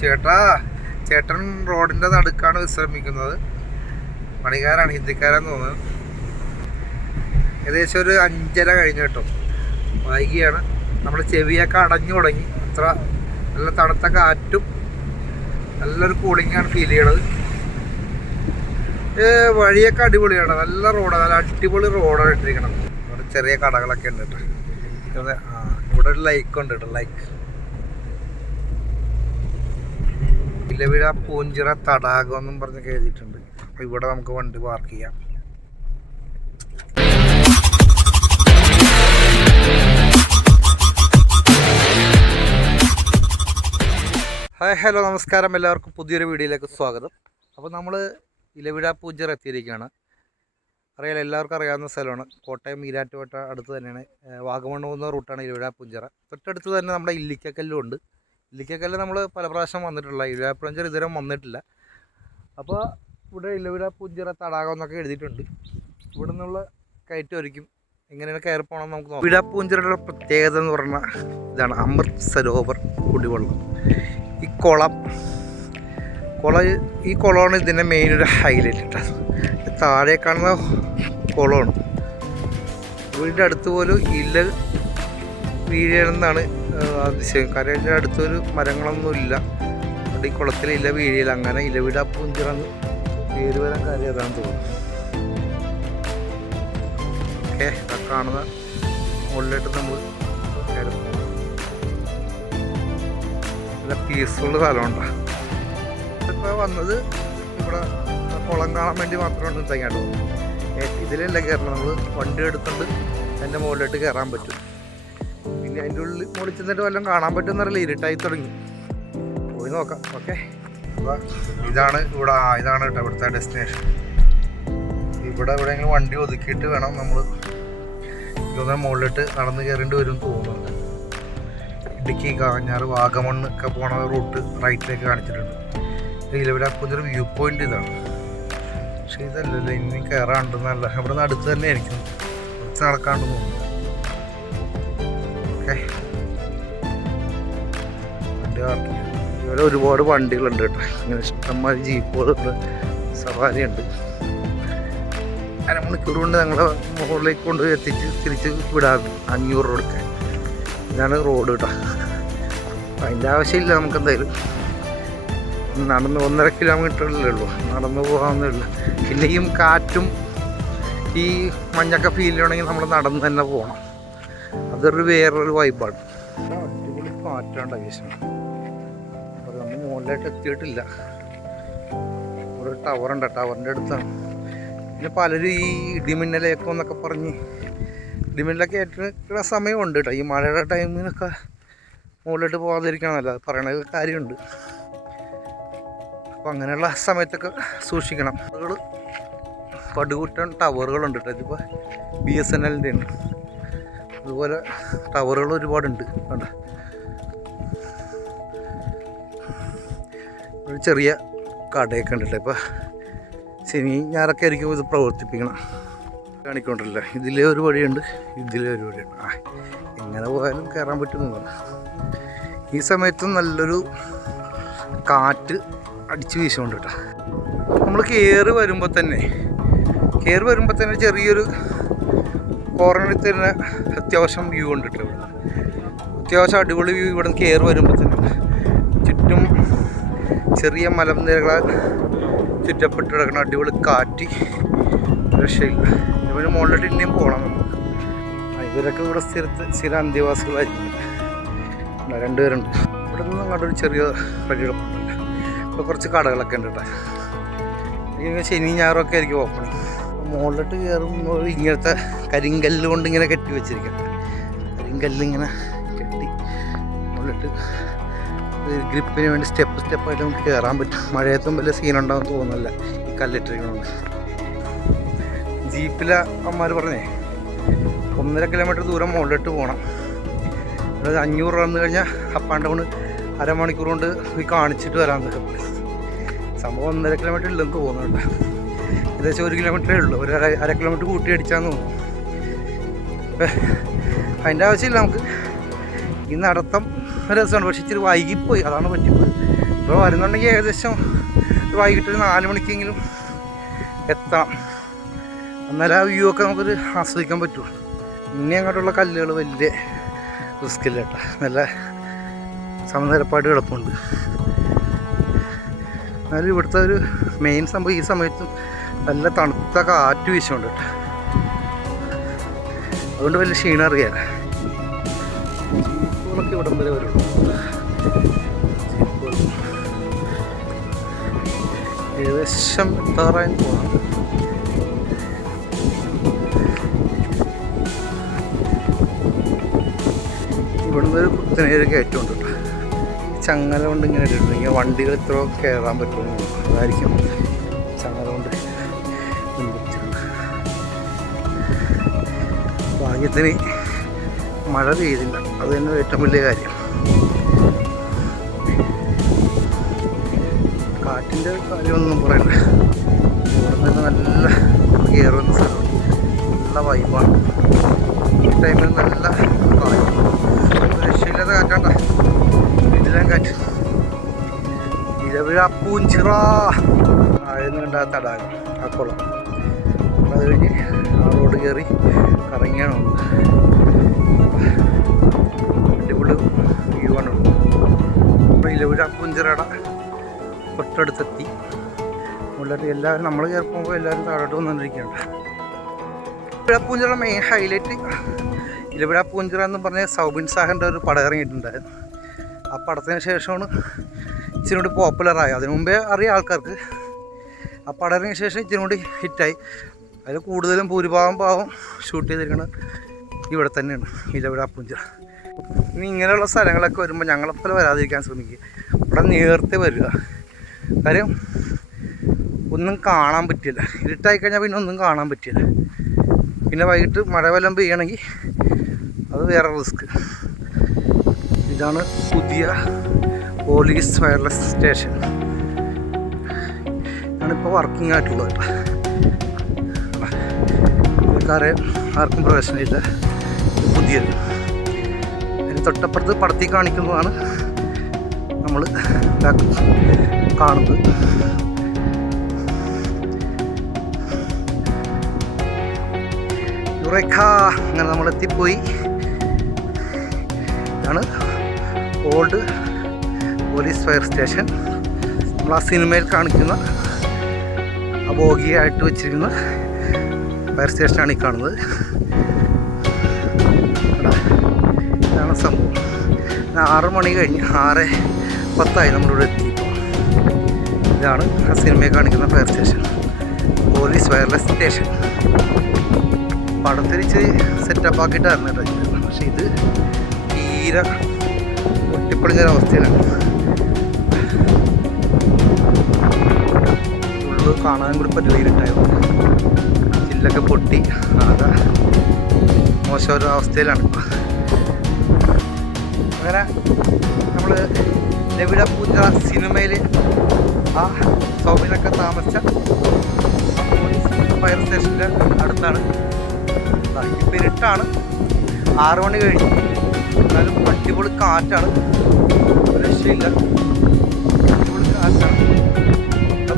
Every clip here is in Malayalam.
ചേട്ടൻ റോഡിന്റെ നടുക്കാണ് വിശ്രമിക്കുന്നത്. പണിക്കാരാണ്, ഹിന്ദിക്കാരെന്ന് തോന്നുന്നത്. ഏകദേശം ഒരു 5:30 കഴിഞ്ഞു കേട്ടോ. വൈകിയാണ്. നമ്മുടെ ചെവിയൊക്കെ അടഞ്ഞു തുടങ്ങി. അത്ര നല്ല തണുത്ത കാറ്റും നല്ലൊരു കൂളിങ്ങാണ് ഫീൽ ചെയ്യണത്. വഴിയൊക്കെ അടിപൊളിയാണ്. നല്ല റോഡാണ്, നല്ല അടിപൊളി റോഡാണ് ഇട്ടിരിക്കണം. ഇവിടെ ചെറിയ കടകളൊക്കെ ഉണ്ട് കേട്ടോ. ഇവിടെ ഒരു ലൈക്ക് ഉണ്ട് കേട്ടോ, ലൈക്ക്. ഇലവിഴ പൂഞ്ചിറ തടാകം എന്നും പറഞ്ഞൊക്കെ എഴുതിയിട്ടുണ്ട്. അപ്പോൾ ഇവിടെ നമുക്ക് വണ്ടി പാർക്ക് ചെയ്യാം. ഹായ്, ഹലോ, നമസ്കാരം. എല്ലാവർക്കും പുതിയൊരു വീഡിയോയിലേക്ക് സ്വാഗതം. അപ്പോൾ നമ്മൾ ഇലവിഴ പൂഞ്ചിറ എത്തിയിരിക്കുകയാണ്. അറിയാലോ, എല്ലാവർക്കും അറിയാവുന്ന സ്ഥലമാണ്. കോട്ടയം ഈരാറ്റുപേട്ട അടുത്ത് തന്നെയാണ്. വാഗമൺ പോകുന്ന റൂട്ടാണ് ഇലവിഴ പൂഞ്ചിറ. തൊട്ടടുത്ത് തന്നെ നമ്മുടെ ഇല്ലിക്കക്കല്ലും ഉണ്ട്. ഇല്ലിക്കക്കല്ല് നമ്മൾ പല പ്രാവശ്യം വന്നിട്ടുള്ള, ഇലവിഴ പൂഞ്ചിറ ഇതുവരെ വന്നിട്ടില്ല. അപ്പോൾ ഇവിടെ ഇലവിഴ പൂഞ്ചിറ തടാകം എന്നൊക്കെ എഴുതിയിട്ടുണ്ട്. ഇവിടെ നിന്നുള്ള കയറ്റമായിരിക്കും. എങ്ങനെയാണ് കയറി പോകണം നമുക്ക് നോക്കാം. ഇലവിഴ പൂഞ്ചിറയുടെ പ്രത്യേകത എന്ന് പറഞ്ഞാൽ ഇതാണ്, അമൃത് സരോവർ കുടിവെള്ളം. ഈ കുളമാണ് ഇതിൻ്റെ മെയിൻ ഒരു ഹൈലൈറ്റ് കേട്ടോ. താഴെ കാണുന്ന കുളമാണ്. വീടിൻ്റെ അടുത്ത് പോലും ഇല വീഴണമെന്നാണ് അതിശയം. കരയുടെ അടുത്തൊരു മരങ്ങളൊന്നുമില്ല. അവിടെ ഈ കുളത്തിൽ ഇല വീഴിയില്ല. അങ്ങനെ ഇലവിഴ പൂഞ്ചിറ പേര് വരാൻ കാര്യം അതാണെന്ന് തോന്നുന്നു. ഓക്കെ, കാണുന്ന മുകളിലോട്ട് നമ്മൾ നല്ല പീസ്ഫുൾ സ്ഥലമുണ്ടോ. ഇപ്പോൾ വന്നത് ഇവിടെ കുളം കാണാൻ വേണ്ടി മാത്രമാണ് തയ്യാണ്ട് പോകുന്നത്. ഇതിലല്ല കയറണം, നമ്മൾ വണ്ടി എടുത്തുകൊണ്ട് അതിൻ്റെ മുകളിലോട്ട് കയറാൻ പറ്റും. പിന്നെ അതിൻ്റെ മുകളിൽ ചെന്നിട്ട് വല്ലതും കാണാൻ പറ്റുമെന്നറിയില്ല, ഇരുട്ടായി തുടങ്ങി. പോയി നോക്കാം. ഓക്കെ, അപ്പോൾ ഇതാണ് കേട്ടോ ഇവിടുത്തെ ഡെസ്റ്റിനേഷൻ. ഇവിടെ എവിടെയെങ്കിലും വണ്ടി ഒതുക്കിയിട്ട് വേണം നമ്മൾ ഇതൊന്നും മുകളിലോട്ട് നടന്ന് കയറേണ്ടി വരും തോന്നുന്നുണ്ട്. ഇടുക്കി, കാഞ്ഞാറ്, വാഗമണ്ണ് ഒക്കെ പോണ റൂട്ട് റൈറ്റിലേക്ക് കാണിച്ചിട്ടുണ്ട്. ഇലവിഴ പൂഞ്ചിറ വ്യൂ പോയിന്റ് ഇതാണ്. പക്ഷേ ഇതല്ലല്ലോ, ഇനി കയറാണ്ടെന്നല്ല. ഇവിടെ നിന്ന് അടുത്ത് തന്നെ ആയിരിക്കും, കുറച്ച് നടക്കാണ്ടെന്ന് തോന്നുന്നു. ഓക്കെ, വണ്ടി പാർക്ക്. ഇവിടെ ഒരുപാട് വണ്ടികളുണ്ട് കേട്ടോ. ഇങ്ങനെ ഇഷ്ടംമാതിരി ജീപ്പുകളുണ്ട്, സവാരി ഉണ്ട്. അരമണിക്കൂർ കൊണ്ട് ഞങ്ങളെ മുകളിലേക്ക് കൊണ്ടുപോയി എത്തിച്ച് തിരിച്ച് വിടാറുണ്ട്. 500 രൂപ കൊടുക്കാൻ. ഇതാണ് റോഡ് കേട്ടോ. അതിൻ്റെ ആവശ്യമില്ല നമുക്ക്. എന്തായാലും നടന്ന് 1.5 കിലോമീറ്ററിലേ ഉള്ളൂ, നടന്നു പോകാവുന്നേ ഉള്ളൂ. പിന്നെയും കാറ്റും ഈ മഞ്ഞൊക്കെ ഫീൽ ചെയ്യണമെങ്കിൽ നമ്മൾ നടന്ന് തന്നെ പോകണം. അതൊരു വേറൊരു വൈബാണ്. അടിപൊളി കാറ്റാണ് വീശണം. അപ്പോൾ നമ്മൾ മുകളിലായിട്ട് എത്തിയിട്ടില്ല. ഒരു ടവറുണ്ട്, ടവറിൻ്റെ അടുത്താണ്. പിന്നെ പലരും ഈ ഇടിമിന്നലേക്കും എന്നൊക്കെ പറഞ്ഞ് ഇടിമിന്നലൊക്കെ ഏറ്റിട്ടുള്ള സമയമുണ്ട് കേട്ടോ. ഈ മഴയുടെ ടൈമിനൊക്കെ മുകളിലോട്ട് പോകാതിരിക്കണമല്ലോ, അത് പറയണ കാര്യമുണ്ട്. അപ്പോൾ അങ്ങനെയുള്ള സമയത്തൊക്കെ സൂക്ഷിക്കണം. പടുകൂറ്റൻ ടവറുകളുണ്ട് കേട്ടോ. ഇതിപ്പോൾ BSNLൻ്റെ ഉണ്ട്. അതുപോലെ ടവറുകൾ ഒരുപാടുണ്ട്. കണ്ട, ഒരു ചെറിയ കടയൊക്കെ ഉണ്ട് കേട്ടോ. ഇപ്പോൾ ശനി ഞായറൊക്കെ ആയിരിക്കും ഇത് പ്രവർത്തിപ്പിക്കണം. കാണിക്കൊണ്ടല്ല, ഇതിലേ ഒരു വഴിയുണ്ട്, ഇതിലേ ഒരു വഴിയുണ്ട്. എങ്ങനെ പോയാലും കയറാൻ പറ്റുന്നു. ഈ സമയത്തും നല്ലൊരു കാറ്റ് അടിച്ച് വീശുകൊണ്ട് കേട്ടോ. നമ്മൾ കയറി വരുമ്പോൾ തന്നെ ചെറിയൊരു കോർണറിൽ തന്നെ അത്യാവശ്യം വ്യൂ ഉണ്ട് കേട്ടോ. ഇവിടെ അത്യാവശ്യം അടിപൊളി വ്യൂ. ഇവിടെ നിന്ന് കയറി വരുമ്പോൾ തന്നെ ചുറ്റും ചെറിയ മലനിരകളാൽ ചുറ്റപ്പെട്ട് കിടക്കണം. അടിപൊളി കാറ്റ്, രക്ഷയില്ല. ഇവര് മുകളിലോട്ട് ഇനിയും പോകണം നമ്മൾ. ഇവരൊക്കെ ഇവിടെ സ്ഥിര അന്തേവാസികളായിരിക്കും. 2 പേരുണ്ട്. ഇവിടെ നിന്ന് അങ്ങോട്ടൊരു ചെറിയ വഴികളൊക്കെ. ഇപ്പോൾ കുറച്ച് കടകളൊക്കെ ഉണ്ട് കേട്ടോ. ഇങ്ങനെ ശനി ഞായറൊക്കെ ആയിരിക്കും ഓപ്പണിങ്. മുകളിലോട്ട് കയറുമ്പോൾ ഇങ്ങനത്തെ കരിങ്കല്ല് കൊണ്ട് ഇങ്ങനെ കെട്ടി വെച്ചിരിക്കട്ടെ. കരിങ്കല്ലിങ്ങനെ കെട്ടി മുകളിലോട്ട് ഗ്രിപ്പിന് വേണ്ടി സ്റ്റെപ്പായിട്ട് നമുക്ക് കയറാൻ പറ്റും. മഴയത്തും വലിയ സീനുണ്ടാകും തോന്നുന്നില്ല ഈ കല്ലിട്ടിരിക്കണോണ്ട്. ജീപ്പിലെ അമ്മമാർ പറഞ്ഞേ 1.5 കിലോമീറ്റർ ദൂരം മുകളിലോട്ട് പോകണം. അതായത് 500 രൂപ വന്നു കഴിഞ്ഞാൽ അപ്പ് ആൻഡ് ഡൗൺ അരമണിക്കൂർ കൊണ്ട് പോയി കാണിച്ചിട്ട് വരാൻ പറ്റും. സംഭവം 1.5 കിലോമീറ്റർ ഇല്ലെന്ന് തോന്നുന്നുണ്ട്. ഏകദേശം 1 കിലോമീറ്ററേ ഉള്ളൂ. ഒരു അര കിലോമീറ്റർ കൂട്ടി അടിച്ചാന്ന് തോന്നുന്നു. അതിൻ്റെ ആവശ്യമില്ല നമുക്ക്. ഈ നടത്തം രസമാണ്. പക്ഷെ ഇച്ചിരി വൈകിപ്പോയി, അതാണ് പറ്റിപ്പോയി. ഇപ്പോൾ വരുന്നുണ്ടെങ്കിൽ ഏകദേശം വൈകിട്ട് ഒരു 4 മണിക്കെങ്കിലും എത്തണം. എന്നാലും ആ വ്യൂ ഒക്കെ നമുക്കൊരു ആസ്വദിക്കാൻ പറ്റുള്ളൂ. ഇനി അങ്ങോട്ടുള്ള കല്ലുകൾ വലിയ റിസ്ക്കില്ല കേട്ടോ, നല്ല സമനിരപ്പായിട്ട് കിടപ്പുണ്ട്. എന്നാലും ഇവിടുത്തെ ഒരു മെയിൻ സംഭവം ഈ സമയത്തും നല്ല തണുത്ത കാറ്റ് വീശുന്നുണ്ട് കേട്ടോ, അതുകൊണ്ട് വലിയ ക്ഷീണം അറിയാം. ജീപ്പുകളൊക്കെ ഇവിടം വരെ വരുള്ളൂ. ഏകദേശം എത്താറായി പോകണം. ഇവിടുന്ന് ഒരു കുത്തനേര് കയറ്റമുണ്ട് കേട്ടോ. ചങ്ങല കൊണ്ട് ഇങ്ങനെ ഇട്ടിട്ടുണ്ട്. ഇങ്ങനെ വണ്ടികൾ ഇത്ര കയറാൻ പറ്റുമോ, അതായിരിക്കും ചങ്ങല കൊണ്ട് പിടിച്ചിട്ടുണ്ട്. ഭാഗ്യത്തിന് മഴ പെയ്തില്ല, അത് തന്നെ ഏറ്റവും വലിയ കാര്യം. കാറ്റിൻ്റെ കാര്യമൊന്നും പറയണ്ട. ഇവിടുന്ന് നല്ല കയറുന്ന സ്ഥലമാണ്, നല്ല വൈബാണ്. ഈ ടൈമിൽ നല്ല രക്ഷയില്ലാത്ത കാറ്റാണ്ട, ഇതിലും കാറ്റ്. ഇലവിഴ പൂഞ്ചിറ ആയിരുന്നു കണ്ട ആ തടാകം, ആ കുളം. അത് കഴിഞ്ഞ് ആ റോഡ് കയറി കറങ്ങിയാണ് വന്നത്. അടിപൊളി വ്യൂ ആണ്. അപ്പോൾ ഇലവിഴ പൂഞ്ചിറയുടെ തൊട്ടടുത്തെത്തി. മുകളിലോട്ട് എല്ലാവരും നമ്മൾ കയറി പോകുമ്പോൾ എല്ലാവരും താഴോട്ട് വന്നുകൊണ്ടിരിക്കുകയാണ്. ഇലവിഴ പൂഞ്ചിറ മെയിൻ ഹൈലൈറ്റ്, ഇലവിഴ പൂഞ്ചിറ എന്ന് പറഞ്ഞ സൗബിൻ സാഹറിൻ്റെ ഒരു പടം ഇറങ്ങിയിട്ടുണ്ടായിരുന്നു. ആ പടത്തിന് ശേഷമാണ് ഇച്ചിരി കൂടി പോപ്പുലറായി. അതിനു മുമ്പേ അറിയാം ആൾക്കാർക്ക്. ആ പടം ഇറങ്ങിയ ശേഷം ഇച്ചിരി കൂടി ഹിറ്റായി. അതിൽ കൂടുതലും ഭൂരിഭാഗം ഷൂട്ട് ചെയ്തിരിക്കുന്നത് ഇവിടെ തന്നെയാണ്, ഇലവിഴ പൂഞ്ചിറ. ഇനി ഇങ്ങനെയുള്ള സ്ഥലങ്ങളൊക്കെ വരുമ്പോൾ ഞങ്ങളെപ്പോലെ വരാതിരിക്കാൻ ശ്രമിക്കുക. ഇവിടെ നേരത്തെ വരിക. കാര്യം ഒന്നും കാണാൻ പറ്റില്ല, ഇരുട്ടായി കഴിഞ്ഞാൽ പിന്നെ ഒന്നും കാണാൻ പറ്റില്ല. പിന്നെ വൈകിട്ട് മഴ വല്ലതും പെയ്യണമെങ്കിൽ അത് വേറെ റിസ്ക്. ഇതാണ് പുതിയ പോലീസ് വയർലെസ് സ്റ്റേഷൻ. ഞാനിപ്പോൾ വർക്കിംഗ് ആയിട്ടുള്ളത് കേട്ടോ. ആൾക്കാരെ ആർക്കും പ്രവേശനമില്ല. ഇത് പുതിയത്. അതിന് തൊട്ടപ്പുറത്ത് പടത്തിൽ കാണിക്കുന്നതാണ് നമ്മൾ കാണുന്നത്. അങ്ങനെ നമ്മളെത്തിപ്പോയി. ഇതാണ് ഓൾഡ് പോലീസ് ഫയർ സ്റ്റേഷൻ. നമ്മൾ ആ സിനിമയിൽ കാണിക്കുന്ന ആ ബോഗിയായിട്ട് വെച്ചിരിക്കുന്ന ഫയർ സ്റ്റേഷനാണ് ഈ കാണുന്നത്. ഇതാണ് സംഭവം. 6 മണി കഴിഞ്ഞ് 6:10 നമ്മളിവിടെ എത്തിയപ്പോൾ. ഇതാണ് ആ സിനിമയിൽ കാണിക്കുന്ന fire station, police wireless station. പടത്തിൽ ഇച്ചിരി സെറ്റപ്പ് ആക്കിയിട്ടായിരുന്നു കേട്ടോ. പക്ഷെ ഇത് തീരെ ഒട്ടിപ്പൊളിഞ്ഞൊരവസ്ഥയിലാണ്. ഉള്ളു കാണാൻ കൂടി പറ്റില്ല, ഇരുട്ടായിരുന്നു. ചില്ലൊക്കെ പൊട്ടി ആകെ മോശം ഒരു അവസ്ഥയിലാണ് ഇപ്പം. അങ്ങനെ നമ്മൾ ഇലവിഴ പൂഞ്ചിറ സിനിമയിൽ ആ സൗബിനൊക്കെ താമസിച്ച ഫയർ സ്റ്റേഷൻ്റെ അടുത്താണ്. ഇപ്പം ഇരുട്ടാണ്, 6 മണി കഴിഞ്ഞു. എന്നാലും അടിപൊളി കാറ്റാണ്, രക്ഷയില്ല. അടിപൊളി കാറ്റാണ്.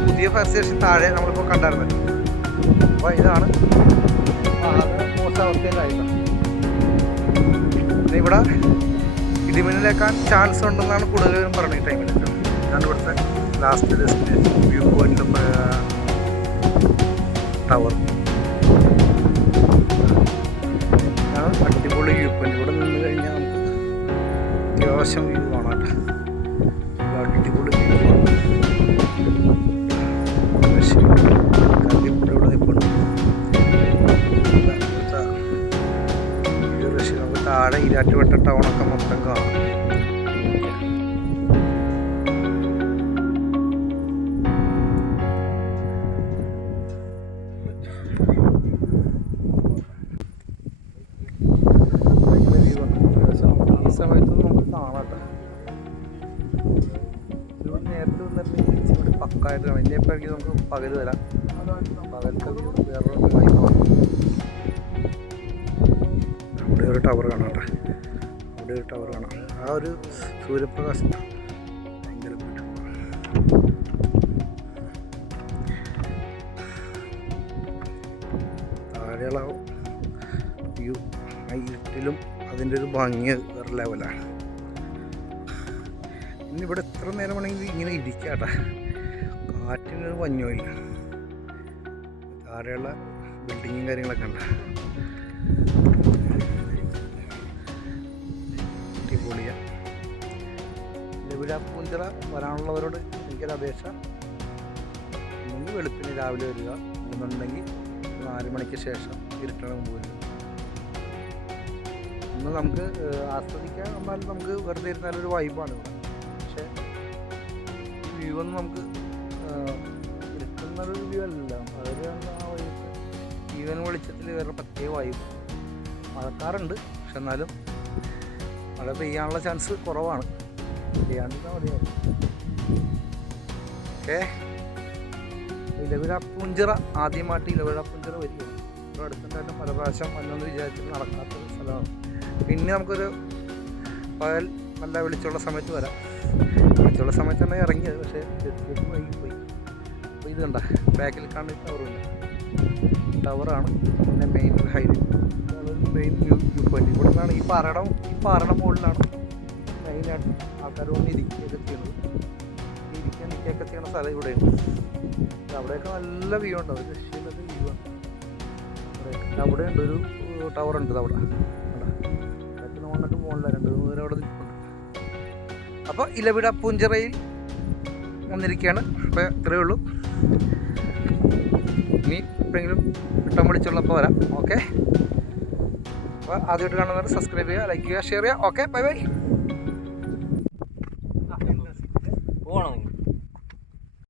പുതിയ ഫയർ സ്റ്റേഷൻ താഴെ നമ്മളിപ്പോൾ കണ്ടായിരുന്നല്ലോ. അപ്പോൾ ഇതാണ് മോശം അവസ്ഥയിലായിട്ടാണ്. പിന്നെ ഇവിടെ ഇടിമിന്നലേക്കാൻ ചാൻസ് ഉണ്ടെന്നാണ് കൂടുതലും പറഞ്ഞത് ഈ ടൈമിലൊക്കെ. ഞാൻ ഇവിടുത്തെ last destination view point tower. അടിപൊളി വ്യൂ പോയിന്റ്. ഇവിടെ നിന്ന് കഴിഞ്ഞാൽ നമുക്ക് അത്യാവശ്യം വ്യൂ കാണാം കേട്ടോ. അടിപൊളി വ്യൂ ആണ്. ഇവിടെ നിൽപ്പുണ്ട്. നമുക്ക് താഴെ ഈരാറ്റുപേട്ട ടൗണൊക്കെ മൊത്തം കാണാം. സമയത്തൊന്നും നമുക്ക് കാണാട്ടോ. ഇവിടെ നേരത്തെ വന്നിട്ട് ഇച്ചിരി പക്കായിട്ട് കാണാം. ഇനി എപ്പോഴേക്കും നമുക്ക് പകൽ തരാം. പകൽക്കൊക്കെ വേറെ അവിടെ ഒരു ടവർ കാണാം കേട്ടോ. അവിടെ ഒരു ടവർ കാണാം. ആ ഒരു സൂര്യപ്രകാശം ഭയങ്കര ബ്യൂട്ടിഫുൾ. കാറ്റിലും അതിൻ്റെ ഒരു ഭംഗി വേറെ ലെവലാണ്. ഇന്നിവിടെ എത്ര നേരം വേണമെങ്കിൽ ഇങ്ങനെ ഇരിക്കാട്ടാ, കാറ്റിനൊരു ഭംഗിയില്ല. താഴെയുള്ള ബിൽഡിങ്ങും കാര്യങ്ങളൊക്കെ ഉണ്ട്, അടിപൊളിയാണ്. ഇലവിഴാപ്പൂഞ്ചിറ വരാനുള്ളവരോട് എനിക്കൊരു അപേക്ഷ, ഒന്നെങ്കിൽ വെളുപ്പിന് രാവിലെ വരിക, എന്നുണ്ടെങ്കിൽ 4 മണിക്ക് ശേഷം ഇരുട്ടണ മുമ്പ് വരിക. ഒന്ന് നമുക്ക് ആസ്വദിക്കാൻ വന്നാൽ നമുക്ക് വെറുതെ ഇരുന്നാലൊരു വൈബാണ് ഇവിടെ. പക്ഷേ വ്യൂ ഒന്നും നമുക്ക് ഇരുട്ടുന്നൊരു വ്യൂ അല്ല, അതൊരു ആ വൈബ് ഈവൻ വെളിച്ചത്തിൽ വേറെ പ്രത്യേക വൈബ്. മഴക്കാറുണ്ട്, പക്ഷെ എന്നാലും മഴ പെയ്യാനുള്ള ചാൻസ് കുറവാണ്. പെയ്യാണ്ടിരുന്നാൽ മതിയായിരുന്നു. ഓക്കെ, ഇലവിഴാപ്പൂഞ്ചിറ ആദ്യമായിട്ട് ഇലവിഴാപ്പൂഞ്ചിറ വരികയാണ്. ഇവിടെ അടുത്തുണ്ടായിട്ടും പല പ്രാവശ്യം വന്നെന്ന് വിചാരിച്ചിട്ട് നടക്കാത്തൊരു സ്ഥലമാണ്. പിന്നെ നമുക്കൊരു പകൽ നല്ല വെളിച്ചമുള്ള സമയത്ത് വരാം. വെളിച്ചമുള്ള സമയത്താണ് ഇറങ്ങിയത്, പക്ഷേ എത്തിയിട്ട് വൈകിപ്പോയി. അപ്പോൾ ഇത് കണ്ട ബാക്കിൽ കാണുന്ന ടവറുണ്ട്, ടവറാണ് പിന്നെ main highlight, main view point. ഇവിടെ നിന്നാണ് ഈ പാറയുടെ മുകളിലാണ് മെയിനായിട്ട് ആൾക്കാർ വന്ന് ഇരിക്കുകയൊക്കെ ചെയ്യുന്നത്. ഇരിക്കാൻ നിൽക്കുകയൊക്കെ ചെയ്യുന്ന സ്ഥലം ഇവിടെയാണ്. അവിടെയൊക്കെ നല്ല വ്യൂ ഉണ്ട്, ഒരു രക്ഷയില്ലാത്ത വ്യൂ ആണ്. അവിടെ ഉണ്ട് ഒരു ടവറുണ്ട്, അവിടെ അതൊക്കെ വന്നിട്ട് മുകളിൽ 2-3 പേര് അവിടെ നിൽക്കുന്നുണ്ട്. അപ്പോൾ ഇലവിഴാപ്പൂഞ്ചിറയിൽ വന്നിരിക്കുകയാണ്. അപ്പോൾ ഇത്രയേ ഉള്ളൂ. ഇനി എപ്പോഴെങ്കിലും ഇട്ടം വിളിച്ചുള്ളപ്പോൾ വരാം. ഓക്കെ, അപ്പോൾ ആദ്യമായിട്ട് കാണുന്നവർ സബ്സ്ക്രൈബ് ചെയ്യുക, ലൈക്ക് ചെയ്യുക, ഷെയർ ചെയ്യുക. Okay, bye bye.